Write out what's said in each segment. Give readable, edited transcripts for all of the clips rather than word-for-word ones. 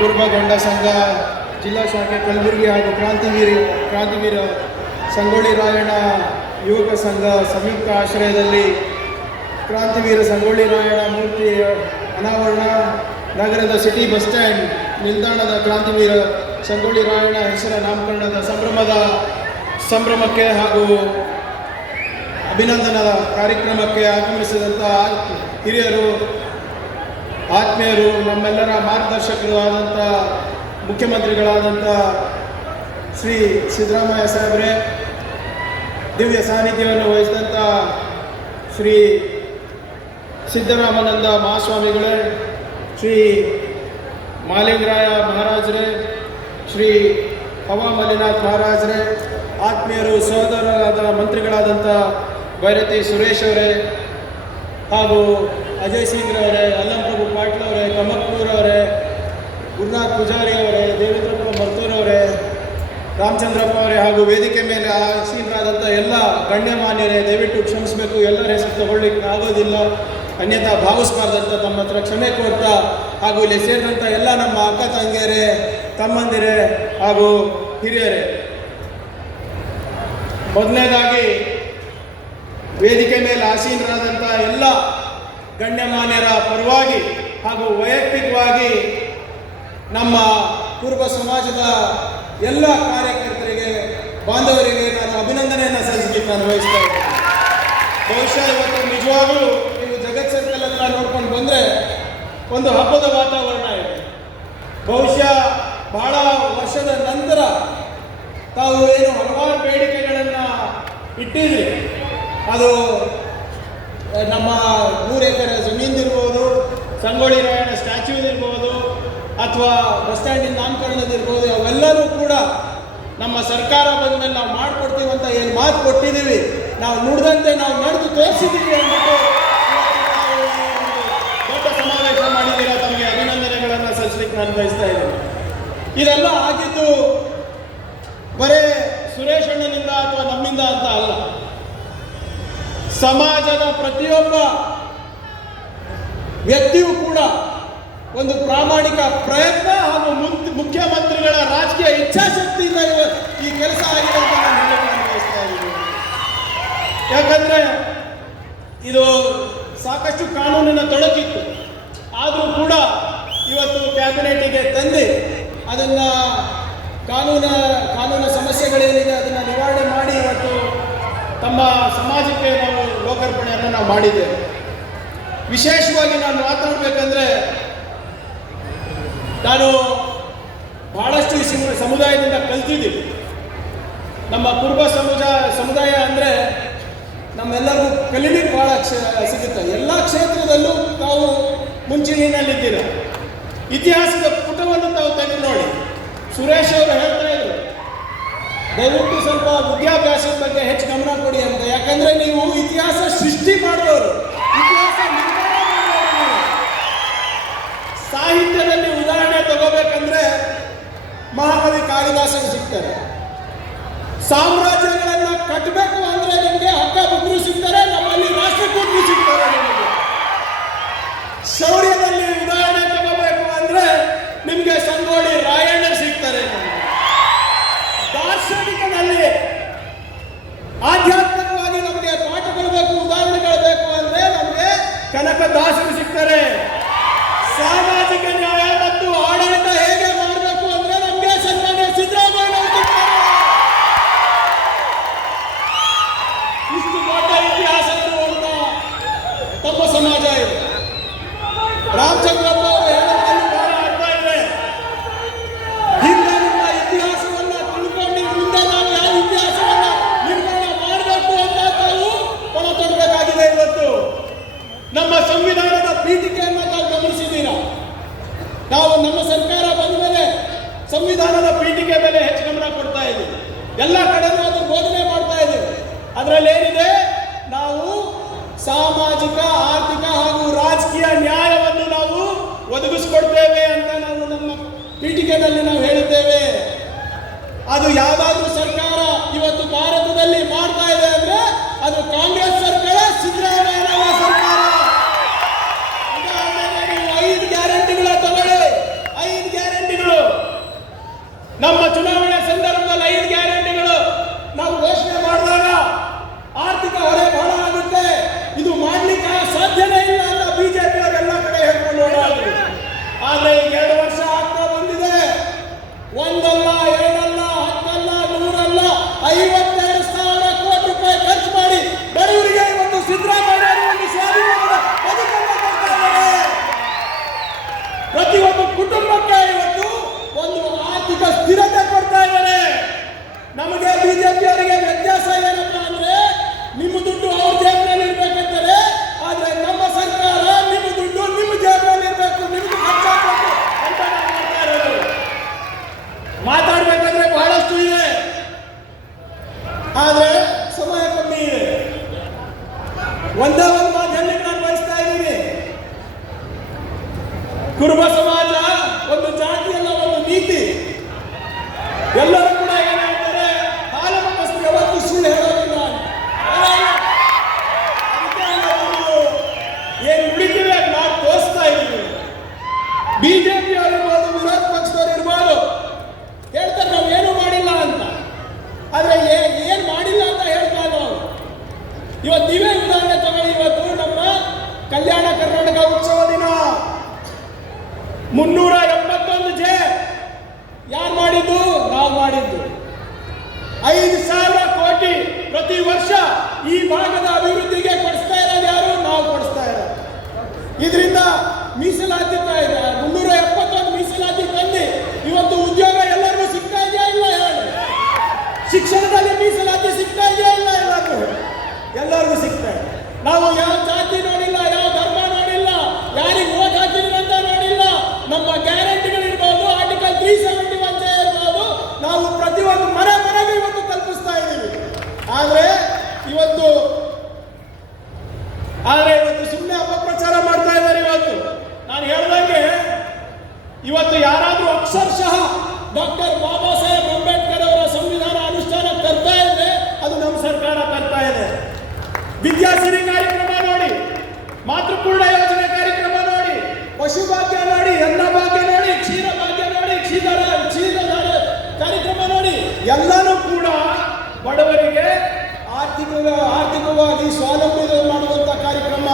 ಕುರುಬ ಗಂಡ ಸಂಘ ಜಿಲ್ಲಾ ಶಾಖೆ ಕಲಬುರಗಿ ಹಾಗೂ ಕ್ರಾಂತಿವೀರ ಸಂಗೊಳ್ಳಿ ರಾಯಣ್ಣ ಯುವಕ ಸಂಘ ಸಂಯುಕ್ತ ಆಶ್ರಯದಲ್ಲಿ ಕ್ರಾಂತಿವೀರ ಸಂಗೊಳ್ಳಿ ರಾಯಣ್ಣ ಮೂರ್ತಿ ಅನಾವರಣ, ನಗರದ ಸಿಟಿ ಬಸ್ ಸ್ಟ್ಯಾಂಡ್ ನಿಲ್ದಾಣದ ಕ್ರಾಂತಿವೀರ ಸಂಗೊಳ್ಳಿ ರಾಯಣ್ಣ ಹೆಸರ ನಾಮಕರಣದ ಸಂಭ್ರಮಕ್ಕೆ ಹಾಗೂ ಅಭಿನಂದನಾ ಕಾರ್ಯಕ್ರಮಕ್ಕೆ ಆಗಮಿಸಿದಂಥ ಹಿರಿಯರು, ಆತ್ಮೀಯರು, ನಮ್ಮೆಲ್ಲರ ಮಾರ್ಗದರ್ಶಕರು ಆದಂಥ ಮುಖ್ಯಮಂತ್ರಿಗಳಾದಂಥ ಶ್ರೀ ಸಿದ್ದರಾಮಯ್ಯ ಸಾಹೇಬ್ರೆ, ದಿವ್ಯ ಸಾನ್ನಿಧ್ಯವನ್ನು ವಹಿಸಿದಂಥ ಶ್ರೀ ಸಿದ್ದರಾಮಾನಂದ ಮಹಾಸ್ವಾಮಿಗಳೇ, ಶ್ರೀ ಮಾಲಿಂಗರಾಯ ಮಹಾರಾಜರೇ, ಶ್ರೀ ಹವಾಮಲಿನಾಥ್ ಮಹಾರಾಜರೇ, ಆತ್ಮೀಯರು, ಸಹೋದರರಾದ ಮಂತ್ರಿಗಳಾದಂಥ ಭೈರತಿ ಸುರೇಶ್ ಅವರೇ ಹಾಗೂ ಅಜಯ್ ಸಿಂಗ್ ಅವರೇ, ಅಲ್ಲಂಪ್ರಭು ಪಾಟೀಲ್ ಅವರೇ, ಕಮಕ್ನೂರ್ ಅವರೇ, ಗುರುನಾಥ್ ಪೂಜಾರಿ ಅವರೇ, ದೇವೇಂದ್ರಪ್ಪ ಮರ್ತೂರ್ ಅವರೇ, ರಾಮಚಂದ್ರಪ್ಪ ಅವರೇ ಹಾಗೂ ವೇದಿಕೆ ಮೇಲೆ ಆಸೀನರಾದಂಥ ಎಲ್ಲ ಗಣ್ಯಮಾನ್ಯರೇ, ದಯವಿಟ್ಟು ಕ್ಷಮಿಸಬೇಕು. ಎಲ್ಲರ ಹೆಸರು ತಗೊಳ್ಳಿಕ್ಕೆ ಆಗೋದಿಲ್ಲ, ಅನ್ಯಥಾ ಭಾವಿಸಬಾರ್ದಂತ ತಮ್ಮ ಹತ್ರ ಕ್ಷಮೆ ಕೊಡ್ತಾ, ಹಾಗೂ ಇಲ್ಲಿ ಸೇರಿದಂಥ ಎಲ್ಲ ನಮ್ಮ ಅಕ್ಕ ತಂಗಿಯರೇ, ತಮ್ಮಂದಿರೇ ಹಾಗೂ ಹಿರಿಯರೇ, ಮೊದಲನೇದಾಗಿ ವೇದಿಕೆ ಮೇಲೆ ಆಸೀನರಾದಂಥ ಎಲ್ಲ ಗಣ್ಯಮಾನ್ಯರ ಪರವಾಗಿ ಹಾಗೂ ವೈಯಕ್ತಿಕವಾಗಿ ನಮ್ಮ ಕುರುಬ ಸಮಾಜದ ಎಲ್ಲ ಕಾರ್ಯಕರ್ತರಿಗೆ, ಬಾಂಧವರಿಗೆ ನಾನು ಅಭಿನಂದನೆಯನ್ನು ಸಲ್ಲಿಸಲಿಕ್ಕೆ ನಾನು ಬಯಸ್ತಾ ಇದ್ದೇನೆ. ಬಹುಶಃ ಇವತ್ತು ನಿಜವಾಗಲೂ ನೀವು ಜಗತ್ ಸರ್ಕಲ್ ಹತ್ರ ನೋಡ್ಕೊಂಡು ಬಂದರೆ ಒಂದು ಹಬ್ಬದ ವಾತಾವರಣ ಇದೆ. ಬಹುಶಃ ಬಹಳ ವರ್ಷದ ನಂತರ ತಾವು ಏನು ಹಲವಾರು ಬೇಡಿಕೆಗಳನ್ನು ಇಟ್ಟಿದ್ರಿ, ಅದು ನಮ್ಮ 3 ಎಕರೆ ಜಮೀನಿರ್ಬೋದು, ಸಂಗೊಳ್ಳಿ ರಾಯಣ್ಣ ಸ್ಟ್ಯಾಚ್ಯೂದಿರ್ಬೋದು, ಅಥವಾ ಬಸ್ ಸ್ಟ್ಯಾಂಡಿನ ನಾಮಕರಣದಿರ್ಬೋದು, ಅವೆಲ್ಲರೂ ಕೂಡ ನಮ್ಮ ಸರ್ಕಾರ ಬಂದ ಮೇಲೆ ನಾವು ಮಾಡಿಕೊಡ್ತೀವಿ ಅಂತ ಏನು ಮಾತು ಕೊಟ್ಟಿದ್ದೀವಿ, ನಾವು ನುಡಿದಂತೆ ನಾವು ನಡೆದು ತೋರಿಸಿದ್ದೀವಿ ಅಂದ್ಬಿಟ್ಟು ದೊಡ್ಡ ಸಮಾವೇಶ ಮಾಡಿದ್ದೀರಾ. ತಮಗೆ ಅಭಿನಂದನೆಗಳನ್ನು ಸಲ್ಲಿಸಲಿಕ್ಕೆ ನಾನು ಬಯಸ್ತಾ ಇದ್ದೀನಿ. ಇದೆಲ್ಲ ಆಗಿದ್ದು ಬರೇ ಸುರೇಶ್ ಅಣ್ಣನಿಂದ ಅಥವಾ ನಮ್ಮಿಂದ ಅಂತ ಅಲ್ಲ, ಸಮಾಜದ ಪ್ರತಿಯೊಬ್ಬ ವ್ಯಕ್ತಿಯೂ ಕೂಡ ಒಂದು ಪ್ರಾಮಾಣಿಕ ಪ್ರಯತ್ನ ಹಾಗೂ ಮುಖ್ಯಮಂತ್ರಿಗಳ ರಾಜಕೀಯ ಇಚ್ಛಾಶಕ್ತಿಯಿಂದ ಈ ಕೆಲಸ ಆಗಿದೆ ಅಂತ ನಾನು ಹೇಳಕ್ಕೆ ಬಯಸ್ತಾ ಇದ್ದೀನಿ. ಯಾಕಂದ್ರೆ ಇದು ಸಾಕಷ್ಟು ಕಾನೂನಿನ ತೊಡಕಿತ್ತು, ಆದರೂ ಕೂಡ ಇವತ್ತು ಕ್ಯಾಬಿನೆಟಿಗೆ ತಂದು ಅದನ್ನು ಕಾನೂನು ಸಮಸ್ಯೆಗಳೇನಿದೆ ಅದನ್ನು ನಿವಾರಣೆ ಮಾಡಿ ಇವತ್ತು ತಮ್ಮ ಸಮಾಜಕ್ಕೆ ನಾವು ಲೋಕಾರ್ಪಣೆಯನ್ನು ನಾವು ಮಾಡಿದ್ದೇವೆ. ವಿಶೇಷವಾಗಿ ನಾನು ಮಾತಾಡಬೇಕಂದ್ರೆ, ನಾನು ಬಹಳಷ್ಟು ಈ ಸಮುದಾಯದಿಂದ ಕಲ್ತಿದ್ದೀನಿ. ನಮ್ಮ ಕುರುಬ ಸಮುದಾಯ ಅಂದರೆ ನಮ್ಮೆಲ್ಲರಿಗೂ ಕಲೀಲಿಕ್ಕೆ ಭಾಳ ಸಿಗುತ್ತೆ. ಎಲ್ಲ ಕ್ಷೇತ್ರದಲ್ಲೂ ತಾವು ಮುಂಚೂಣಿನಲ್ಲಿದ್ದೀರ. ಇತಿಹಾಸದ ಪುಟವನ್ನು ತಾವು ತೆಗೆದು ನೋಡಿ. ಸುರೇಶ್ ಅವರು ಹೇಳ್ತಾ ಇದ್ರು, ದಯವಿಟ್ಟು ಸ್ವಲ್ಪ ವಿದ್ಯಾಭ್ಯಾಸದ ಬಗ್ಗೆ ಹೆಚ್ಚು ಗಮನ ಕೊಡಿ ಅಂತ. ಯಾಕಂದ್ರೆ ನೀವು ಇತಿಹಾಸ ಸೃಷ್ಟಿ ಮಾಡಿದವರು, ಇತಿಹಾಸ ನಿರ್ಮಾಣ ಮಾಡಿದವರು. ಸಾಹಿತ್ಯದಲ್ಲಿ ಉದಾಹರಣೆ ತಗೋಬೇಕಂದ್ರೆ ಮಹಾಕವಿ ಕಾಳಿದಾಸರು ಸಿಗ್ತಾರೆ. ಸಾಮ್ರಾಜ್ಯಗಳನ್ನ ಕಟ್ಟಬೇಕು ಅಂದ್ರೆ ನಿಮಗೆ ಹಕ್ಕಬುಕ್ಕರು ಸಿಗ್ತಾರೆ, ನಮ್ಮಲ್ಲಿ ರಾಷ್ಟ್ರಕೂಟರು ಸಿಗ್ತಾರೆ. ನಿಮಗೆ ಶೌರ್ಯದಲ್ಲಿ ಉದಾಹರಣೆ ತಗೋಬೇಕು ಅಂದ್ರೆ ನಿಮಗೆ ಸಂಗೊಳ್ಳಿ ರಾಯಣ್ಣ ಸಿಗ್ತಾರೆ. ದಾರ್ಶನಿಕನಲ್ಲಿ ಆಧ್ಯಾತ್ಮಿಕವಾಗಿ ನಮಗೆ ಪಾಠಗಳು ಬೇಕು, ಉದಾಹರಣೆಗಳು ಬೇಕು ಅಂದ್ರೆ ನಮಗೆ ಕನಕದಾಸರು ಸಿಗ್ತಾರೆ. ಸಾಮಾಜಿಕ ನ್ಯಾಯ ಮತ್ತು ಆಡಳಿತ ಹೇಗೆ ಮಾಡಬೇಕು ಅಂದ್ರೆ ನಮಗೆ ಸನ್ಮಾನ್ಯ ಸಿದ್ದರಾಮಯ್ಯ ಸಿಗ್ತಾರೆ. ಇಷ್ಟು ದೊಡ್ಡ ಇತಿಹಾಸ ಇರುವಂತ ತಮ್ಮ ಸಮಾಜ ಇದೆ. ರಾಮಚಂದ್ರಪ್ಪ ಅವರು ಹೇಳೋದ್ರಲ್ಲಿ ಬಹಳ ಅರ್ಥ ಇದೆ. ಹಿಂದೆ ನಿಮ್ಮ ಇತಿಹಾಸವನ್ನ ತಿಳ್ಕೊಂಡು ಮುಂದೆ ನಾವು ಯಾವ ಇತಿಹಾಸವನ್ನ ನಿರ್ಮಾಣ ಮಾಡಬೇಕು ಅಂತ ತಾವು ಪಣ ತೊಡಬೇಕಾಗಿದೆ. ಇವತ್ತು ನಮ್ಮ ಸಂವಿಧಾನದ ಪೀಠಿಕೆಯನ್ನು ತಾವು ಗಮನಿಸಿದ್ದೀರಾ. ನಾವು ನಮ್ಮ ಸರ್ಕಾರ ಬಂದ ಮೇಲೆ ಸಂವಿಧಾನದ ಪೀಠಿಕೆ ಮೇಲೆ ಹೆಚ್ಚು ಗಮನ ಕೊಡ್ತಾ ಇದ್ದೀವಿ. ಎಲ್ಲ ಕಡೆನೂ ಅದು ಬೋಧನೆ ಮಾಡ್ತಾ ಇದ್ದೀವಿ. ಅದರಲ್ಲಿ ಏನಿದೆ, ನಾವು ಸಾಮಾಜಿಕ, ಆರ್ಥಿಕ ಹಾಗೂ ರಾಜಕೀಯ ನ್ಯಾಯವನ್ನು ನಾವು ಒದಗಿಸ್ಕೊಡ್ತೇವೆ ಅಂತ ನಾವು ನಮ್ಮ ಪೀಠಿಕೆಯಲ್ಲಿ ನಾವು ಹೇಳಿದ್ದೇವೆ. ಅದು ಯಾವುದಾದ್ರೂ ಸರ್ಕಾರ ಇವತ್ತು ಭಾರತದಲ್ಲಿ ಮಾಡ್ತಾ ಇದೆ ಅಂದ್ರೆ ಅದು ಕಾಂಗ್ರೆಸ್ ಸರ್ಕಾರ, ಸಿದ್ದರಾಮಯ್ಯನವರ ಸರ್ಕಾರ. ಉದಾಹರಣೆಗೆ ನೀವು 5 ಗ್ಯಾರಂಟಿಗಳ ತಗೊಳ್ಳಿ. 5 ಗ್ಯಾರಂಟಿ ಒಂದಲ್ಲ, ಎರಡಲ್ಲ, ಹತ್ತಲ್ಲ, ನೂರಲ್ಲ, 52,000 ಕೋಟಿ ರೂಪಾಯಿ ಖರ್ಚು ಮಾಡಿ ಬಡವರಿಗೆ ಇವತ್ತು ಸಿದ್ದರಾಮಯ್ಯ ಒಂದು ಸ್ವಾಭಿಮಾನದ ಬದುಕನ್ನು ಕೊಡ್ತಾ ಇದ್ದಾರೆ. ಪ್ರತಿಯೊಂದು ಕುಟುಂಬಕ್ಕೆ ಇವತ್ತು ಒಂದು ಆರ್ಥಿಕ ಸ್ಥಿರತೆ ಕೊಡ್ತಾ ಇದ್ದಾರೆ. ನಮಗೆ ಬಿಜೆಪಿಯವರಿಗೆ ವ್ಯತ್ಯಾಸ ಏನಪ್ಪ ಅಂದ್ರೆ, ನಿಮ್ಮ ದುಡ್ಡು ಅವ್ರ ಜೇಬಿನಲ್ಲಿ ಇರ್ಬೇಕಂತಾರೆ, ಆದ್ರೆ ನಮ್ಮ ಸರ್ಕಾರ ನಿಮ್ಮ ದುಡ್ಡು ನಿಮ್ಮ ಜೇಬಿನಲ್ಲಿ ಇರಬೇಕು, ನಿಮ್ಗೆ ಖರ್ಚಾಗಬೇಕು ಅಂತ ನಾವು ಮಾಡ್ತಾ ಇರೋದು. ಮಾತಾಡ್ಬೇಕಂದ್ರೆ ಬಹಳಷ್ಟು ಇದೆ, ಆದ್ರೆ ಸಮಯ ಕಮ್ಮಿ ಇದೆ. ಒಂದೇ ಒಂದು ಮಾತು ಹೇಳಲಿಕ್ಕೆ ನಾನು ಬಯಸ್ತಾ ಇದ್ದೀನಿ. ಕುರುಬ ಸಮಾಜ ಒಂದು ಜಾತಿಯಲ್ಲ, ಒಂದು ನೀತಿ. ಎಲ್ಲರೂ ಕೂಡ ಏನ್ ಹೇಳ್ತಾರೆ, ಹಾಲು ಮಕ್ಕಳು ಯಾವತ್ತೂ ಸುಳ್ಳು ಹೇಳೋದಿಲ್ಲ. ಏನು ಉಳಿದಿವೆ ಮಾಡಿ ತೋರಿಸ್ತಾ ಇದ್ದೀವಿ. ಬಿಜೆಪಿ ಅವರಿರ್ಬೋದು, ವಿರೋಧ ಪಕ್ಷದವ್ರು ಇರ್ಬೋದು, ಹೇಳ್ತಾರೆ ನಾವು ಏನು ಮಾಡಿಲ್ಲ ಅಂತ. ಆದ್ರೆ ಏನ್ ಮಾಡಿಲ್ಲ ಅಂತ ಹೇಳ್ತಾ ನಾವು ಇವತ್ತು ನೀವೇ ಉದಾಹರಣೆ ತಗೊಳ್ಳಿ. ಇವತ್ತು ನಮ್ಮ ಕಲ್ಯಾಣ ಕರ್ನಾಟಕ ಉತ್ಸವ ದಿನ 371 ಜೆ ಯಾರು ಮಾಡಿದ್ದು? ನಾವು ಮಾಡಿದ್ದು. 5,000 ಕೋಟಿ ಪ್ರತಿ ವರ್ಷ ಈ ಭಾಗದ ಅಭಿವೃದ್ಧಿಗೆ ಕೊಡಿಸ್ತಾ ಇರೋದು ಯಾರು? ನಾವು ಕೊಡಿಸ್ತಾ ಇರೋದು. ಇದರಿಂದ ಮೀಸಲಾತಿ 371 ಮೀಸಲಾತಿ ತಂದು ಇವತ್ತು ಉದ್ಯೋಗ ಎಲ್ಲರಿಗೂ ಸಿಗ್ತಾ ಇದೆಯಾ ಇಲ್ಲ ಹೇಳಿ? ಶಿಕ್ಷಣದಲ್ಲಿ ಮೀಸಲಾತಿ ಸಿಗ್ತಾ ಇದೆಯಾ ಇಲ್ಲ? ಎಲ್ಲರಿಗೂ ಸಿಗ್ತಾ ಇದೆ. ನಾವು ಯಾವ ಜಾತಿ ನೋಡಿಲ್ಲ, ಯಾವ ಧರ್ಮ ನೋಡಿಲ್ಲ, ಯಾರಿಗೆ ಓಟ್ ಹಾಕಿದ್ರು ಅಂತ ನೋಡಿಲ್ಲ. ನಮ್ಮ ಗ್ಯಾರಂಟಿಗಳಿರ್ಬೋದು, ಆರ್ಟಿಕಲ್ 371 ಇರ್ಬೋದು, ನಾವು ಪ್ರತಿಯೊಂದು ಮನೆಗೆ ಇವತ್ತು ಕಲ್ಪಿಸ್ತಾ ಇದ್ದೀವಿ. ಆದ್ರೆ ಇವತ್ತು ಸುಮ್ಮನೆ ಅಪಪ್ರಚಾರ ಮಾಡ್ತಾ ಇದ್ದಾರೆ. ಇವತ್ತು ನಾನು ಹೇಳ್ದಂಗೆ ಇವತ್ತು ಯಾರಾದ್ರೂ ಅಕ್ಷರಶಃ ಡಾಕ್ಟರ್ ಬಾಬಾ ಸಾಹೇಬ್ ಅಂಬೇಡ್ಕರ್ ಅವರ ಸಂವಿಧಾನ ಅನುಷ್ಠಾನ ತರ್ತಾ ಇದ್ರೆ ಅದು ನಮ್ಮ ಸರ್ಕಾರ ತರ್ತಾ ಇದೆ. ವಿದ್ಯಾಸಿರಿ ಕಾರ್ಯಕ್ರಮ ನೋಡಿ, ಮಾತೃಪೂರ್ಣ ಯೋಜನೆ ಕಾರ್ಯಕ್ರಮ ನೋಡಿ, ಪಶುಭಾಗ್ಯ ನೋಡಿ, ಅನ್ನ ಭಾಗ್ಯ ನೋಡಿ, ಕ್ಷೀರ ಭಾಗ್ಯ ನೋಡಿ, ಕ್ಷೀರಧಾರ ಕಾರ್ಯಕ್ರಮ ನೋಡಿ, ಎಲ್ಲನೂ ಕೂಡ ಬಡವರಿಗೆ ಆರ್ಥಿಕವಾಗಿ ಸ್ವಾವಲಂಬಿ ಮಾಡುವಂತ ಕಾರ್ಯಕ್ರಮ.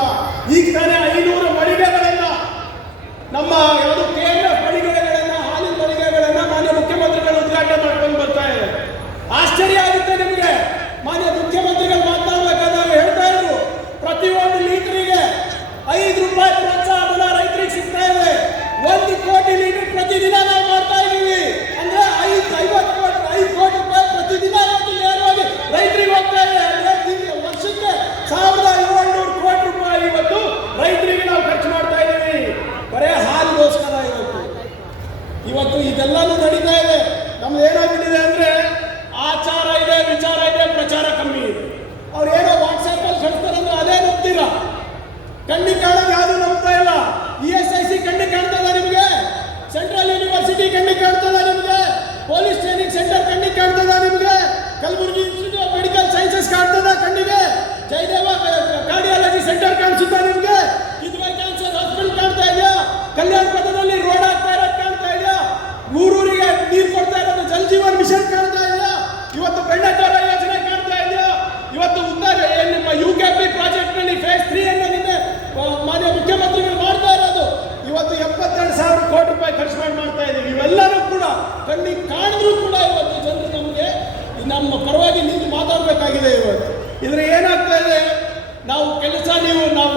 ಈಗ ತಾನೇ 500 ಮಳಿಗೆಗಳನ್ನ, ನಮ್ಮ ಯಾವುದು KMF ಮಳಿಗೆಗಳನ್ನ, ಹಾಲಿನ ಮಳಿಗೆಗಳನ್ನ ಮಾನ್ಯ ಮುಖ್ಯಮಂತ್ರಿಗಳು ಉದ್ಘಾಟನೆ ಮಾಡ್ಕೊಂಡು ಬರ್ತಾ ಇದೆ. ಆಶ್ಚರ್ಯ ಆಗುತ್ತೆ ನಿಮಗೆ. ಮಾನ್ಯ ಮುಖ್ಯಮಂತ್ರಿಗಳು ಮಾತನಾಡಬೇಕಾದಾಗ ಹೇಳ್ತಾ ಇದ್ರು, ಪ್ರತಿಯೊಂದು ಲೀಟರಿಗೆ 5 ರೂಪಾಯಿ ಪ್ರೋತ್ಸಾಹ ಧನ ರೈತರಿಗೆ ಸಿಗ್ತಾ ಇದೆ. 1 ಕೋಟಿ ಲೀಟರ್ ಪ್ರತಿದಿನ ನಾವು ಮಾಡ್ತಾ ಇದ್ದೀವಿ. ಅಂದ್ರೆ 5 ಕೋಟಿ ರೂಪಾಯಿ ಪ್ರತಿದಿನ ನೇರವಾಗಿ ರೈತರಿಗೆ ಹೋಗ್ತಾ ಇದೆ. ವರ್ಷಕ್ಕೆ 1,700 ಕೋಟಿ ರೂಪಾಯಿ ಇವತ್ತು ರೈತರಿಗೆ ನಾವು ಖರ್ಚು ಮಾಡ್ತಾ ಇದ್ದೀವಿ, ಬರೇ ಹಾಲಿಗೋಸ್ಕರ. ಇವತ್ತು ಇದೆಲ್ಲಾನು ನಡೀತಾ ಇದೆ. ನಮ್ದು ಏನಾಗ್ಬಿಟ್ಟಿದೆ ಅಂದ್ರೆ, ಆಚಾರ ಇದೆ, ವಿಚಾರ ಇದೆ, ಪ್ರಚಾರ ಕಮ್ಮಿ ಇದೆ. ಅವ್ರು ಏನೋ ವಾಟ್ಸ್ಆಪ್ ಅಲ್ಲಿ ಕಳಿಸ್ತಾರೆ ಅಂದ್ರೆ ಅದೇ ನಂಬ್ತೀರಾ. ಕಣ್ಣಿಗೆ ಕಾಣೋದು ಯಾವುದು ನಂಬ್ತಾ ಇಲ್ಲ. ESIC ಕಣ್ಣಿಗೆ ಕಾಣ್ತದ ನಿಮಗೆ? ಸೆಂಟ್ರಲ್ ಯೂನಿವರ್ಸಿಟಿ ಕಣ್ಣಿಗೆ ಕಾಣ್ತದ ನಿಮಗೆ? ಪೊಲೀಸ್ ಟ್ರೈನಿಂಗ್ ಸೆಂಟರ್ ಕಣ್ಣಿಗೆ ಕಾಣ್ತದ ನಿಮಗೆ? Kalaburagi institute of medical sciences ಕಾಣ್ತದ ಕಣ್ಣಿಗೆ? ಜಯದೇವ ಕಾರ್ಡಿಯಾಲಜಿ ಸೆಂಟರ್ ಕಾಣಿಸುತ್ತಾ ನಿಮಗೆ? ಕಿದ್ವಾಯಿ ಕ್ಯಾನ್ಸರ್ ಹಾಸ್ಪಿಟಲ್ ಕಾಣ್ತಾ ಇದೆಯಾ? ಕಲ್ಯಾಣ ಪಥದಲ್ಲಿ ರೋಡ್ ಆಗ್ತಾ ಇರೋದು ಕಾಣ್ತಾ ಇದೆಯಾ? ಊರೂರಿಗೆ ನೀರು ಕೊಡ್ತಾ ಇರೋದು ಜಲ್ ಜೀವನ್ ಮಿಷನ್ ಕಾಣ್ತಾ ಇದೆಯಾ? ಇವತ್ತು ಬೆಣ್ಣೆತೋರ ಯೋಜನೆ ಕಾಣ್ತಾ ಇದೆಯಾ? ಇವತ್ತು ಉತ್ತರ ನಿಮ್ಮ UKP ಪ್ರಾಜೆಕ್ಟ್ ನಲ್ಲಿ ಫೇಸ್ 3 ಅನ್ನು ನಿನ್ನೆ ಮಾನ್ಯ ಮುಖ್ಯಮಂತ್ರಿಗಳು ಮಾಡ್ತಾ ಇರೋದು. ಇವತ್ತು 72,000 ಕೋಟಿ ರೂಪಾಯಿ ಖರ್ಚು ಮಾಡ್ತಾ ಇದ್ದೀವಿ. ಇವೆಲ್ಲರೂ ಕೂಡ ಕಣ್ಣಿಗೆ ಕಾಣಿದ್ರು ಕೂಡ ಇವತ್ತು ಜನರು ನಮಗೆ ನಮ್ಮ ಪರವಾಗಿ ನಿಂತು ಮಾತಾಡಬೇಕಾಗಿದೆ. ಇವತ್ತು ಇದ್ರೆ ಏನಾಗ್ತಾ ಇದೆ, ನಾವು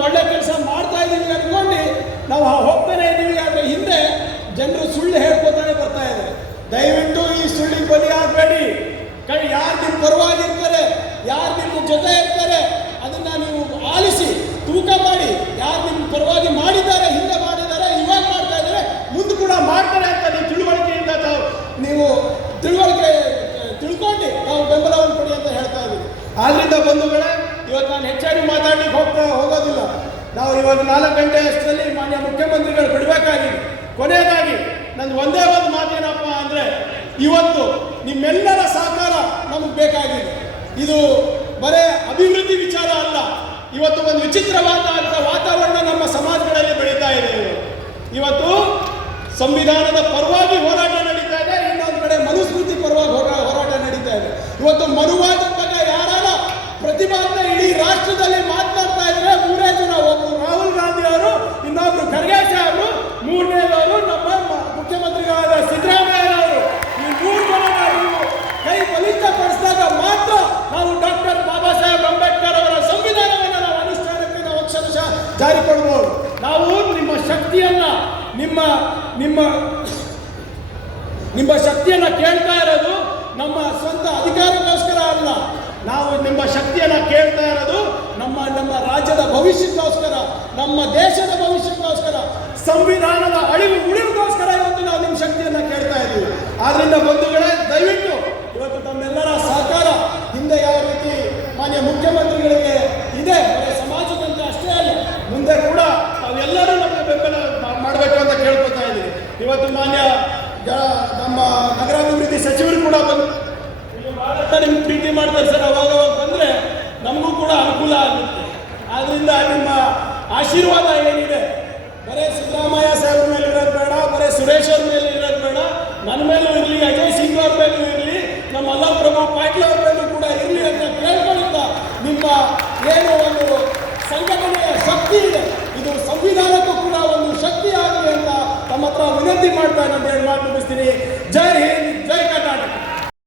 ಒಳ್ಳೆ ಕೆಲಸ ಮಾಡ್ತಾ ಇದ್ದೀವಿ ಅನ್ಕೊಂಡು ನಾವು ಹೋಗ್ತಾನೆ ಇದ್ದೀವಿ. ಆದ್ರೆ ಹಿಂದೆ ಜನರು ಸುಳ್ಳು ಹೇಳ್ಕೊತಾನೆ ಬರ್ತಾ ಇದ್ದಾರೆ. ದಯವಿಟ್ಟು ಈ ಸುಳ್ಳಿಗೆ ಬಲಿ ಆಗಬೇಡಿ. ಯಾರು ನಿಮ್ಮ ಪರವಾಗಿರ್ತಾರೆ, ಯಾರು ನಿಮ್ಮ ಜೊತೆ ಇರ್ತಾರೆ, ಅದನ್ನ ನೀವು ಆಲಿಸಿ ತೂಕ ಮಾಡಿ. ಯಾರು ನಿಮ್ಮ ಪರವಾಗಿ ಮಾಡಿದ್ದಾರೆ, ಹಿಂದೆ ಮಾಡಿದ್ದಾರೆ, ಇವಾಗ ಮಾಡ್ತಾ ಇದ್ದಾರೆ, ಮುಂದೆ ಕೂಡ ಮಾಡ್ತಾರೆ ಅಂತ ನೀವು ತಿಳುವಳಿಕೆಯಿಂದ ನೀವು ತಿಳ್ಕೊಂಡು ನಾವು ಬೆಂಬಲವನ್ನು ಕೊಡಿ ಅಂತ ಹೇಳ್ತಾ ಇದ್ದೀವಿ. ಆದ್ರಿಂದ ಬಂಧುಗಳೇ, ಇವತ್ತು ನಾನು ಹೆಚ್ಚಾಗಿ ಮಾತಾಡ್ಲಿಕ್ಕೆ ಹೋಗೋದಿಲ್ಲ. ನಾವು ಇವಾಗ 4 ಗಂಟೆ ಅಷ್ಟರಲ್ಲಿ ಮಾನ್ಯ ಮುಖ್ಯಮಂತ್ರಿಗಳು ಬಿಡಬೇಕಾಗಿದೆ. ಕೊನೆಯದಾಗಿ ನಂದು ಒಂದೇ ಒಂದು ಮಾತೇನಪ್ಪ ಅಂದ್ರೆ, ಇವತ್ತು ನಿಮ್ಮೆಲ್ಲರ ಸಹಕಾರ ನಮಗೆ ಬೇಕಾಗಿದೆ. ಇದು ಬರೇ ಅಭಿವೃದ್ಧಿ ವಿಚಾರ ಅಲ್ಲ. ಇವತ್ತು ಒಂದು ವಿಚಿತ್ರವಾದ ವಾತಾವರಣ ನಮ್ಮ ಸಮಾಜಗಳಲ್ಲಿ ಬೆಳೀತಾ ಇದೆ. ಇವತ್ತು ಸಂವಿಧಾನದ ಪರವಾಗಿ ಹೋರಾಟ ನಡೀತಾ ಇದೆ, ಇನ್ನೊಂದು ಕಡೆ ಮನುಸ್ಮೃತಿ ಪರವಾಗಿ ಹೋರಾಟ ನಡೀತಾ ಇದೆ. ಇವತ್ತು ಮನುವಾದದ ಬಗ್ಗೆ ಯಾರಾನ ಪ್ರತಿಭಾವಂತ ಇಡೀ ರಾಷ್ಟ್ರದಲ್ಲಿ ಮಾತನಾಡ್ತಾ ಇದ್ರೆ 3 ಜನ. ಒಬ್ಬರು ರಾಹುಲ್ ಗಾಂಧಿ ಅವರು, ಇನ್ನೊಬ್ರು ಖರ್ಗೆ ಸಾಹೇಬರು, 3ನೇದವರು ನಮ್ಮ ಮುಖ್ಯಮಂತ್ರಿಗಳಾದ ಸಿದ್ದರಾಮಯ್ಯ ಅವರು. ನಿಮ್ಮ ಶಕ್ತಿಯನ್ನ ಕೇಳ್ತಾ ಇರೋದು ನಮ್ಮ ಸ್ವಂತ ಅಧಿಕಾರಕ್ಕೋಸ್ಕರ ಅಲ್ಲ. ನಾವು ನಿಮ್ಮ ಶಕ್ತಿಯನ್ನ ಕೇಳ್ತಾ ಇರೋದು ನಮ್ಮ ರಾಜ್ಯದ ಭವಿಷ್ಯಕ್ಕೋಸ್ಕರ, ನಮ್ಮ ದೇಶದ ಭವಿಷ್ಯಕ್ಕೋಸ್ಕರ, ಸಂವಿಧಾನದ ಉಳಿವಿಗೋಸ್ಕರ ಇವತ್ತು ನಾವು ನಿಮ್ಮ ಶಕ್ತಿಯನ್ನ ಕೇಳ್ತಾ ಇದ್ದೀವಿ. ಆದ್ರಿಂದ ಬಂಧುಗಳೇ, ದಯವಿಟ್ಟು ಇವತ್ತು ತಮ್ಮೆಲ್ಲರ ಸಹಕಾರ ಹಿಂದೆ ಯಾವ ರೀತಿ ಮಾನ್ಯ ಮುಖ್ಯಮಂತ್ರಿಗಳಿಗೆ ಇದೆ, ಸಮಾಜದಂತೆ ಅಷ್ಟೇ ಅಲ್ಲ, ಮುಂದೆ ಕೂಡ ತಾವೆಲ್ಲರೂ ನಮಗೆ ಬೆಂಬಲ ಮಾಡಬೇಕು ಅಂತ ಕೇಳ್ಕೊತಾ ಇದ್ದೀವಿ. ಇವತ್ತು ನಮ್ಮ ನಗರಾಭಿವೃದ್ಧಿ ಸಚಿವರು ಕೂಡ ಬಂದು ನಿಮ್ಗೆ ಪ್ರೀತಿ ಮಾಡ್ತಾರೆ ಸರ್, ಅವಾಗ ಬಂದರೆ ನಮಗೂ ಕೂಡ ಅನುಕೂಲ ಆಗುತ್ತೆ. ಆದ್ರಿಂದ ನಿಮ್ಮ ಆಶೀರ್ವಾದ ಏನಿದೆ ಬರೇ ಸಿದ್ದರಾಮಯ್ಯ ಸಾಹೇಬ್ರ ಮೇಲೆ ಇರೋದು ಬೇಡ, ಬರೇ ಸುರೇಶ್ ಅವ್ರ ಮೇಲೆ ಇರೋದು ಬೇಡ, ನನ್ನ ಮೇಲೂ ಇರಲಿ, ಅಜಯ್ ಸಿಂಗ್ ಅವ್ರ ಮೇಲೂ ಇರಲಿ, ನಮ್ಮ ಅಲ್ಲಪ್ರಭು ಪಾಟೀಲ್ ಅವ್ರ ಮೇಲೂ ಕೂಡ ಇರಲಿ ಅಂತ ಕೇಳ್ಕೊಳ್ಳುತ್ತಾ, ನಿಮ್ಮ ಏನು ಒಂದು ಸಂಘಟನೆಯ ಶಕ್ತಿ ಇದೆ, ಇದು ಸಂವಿಧಾನಕ್ಕೂ ಕೂಡ ಒಂದು ಶಕ್ತಿ ಆಗಲಿ ಅಂತ ತಮ್ಮ ಹತ್ರ ವಿನಂತಿ ಮಾಡ್ತಾ ನಾನು ಮಾತು ಮುಗಿಸ್ತೀನಿ. ಜೈ ಹಿಂದ್, ಜೈ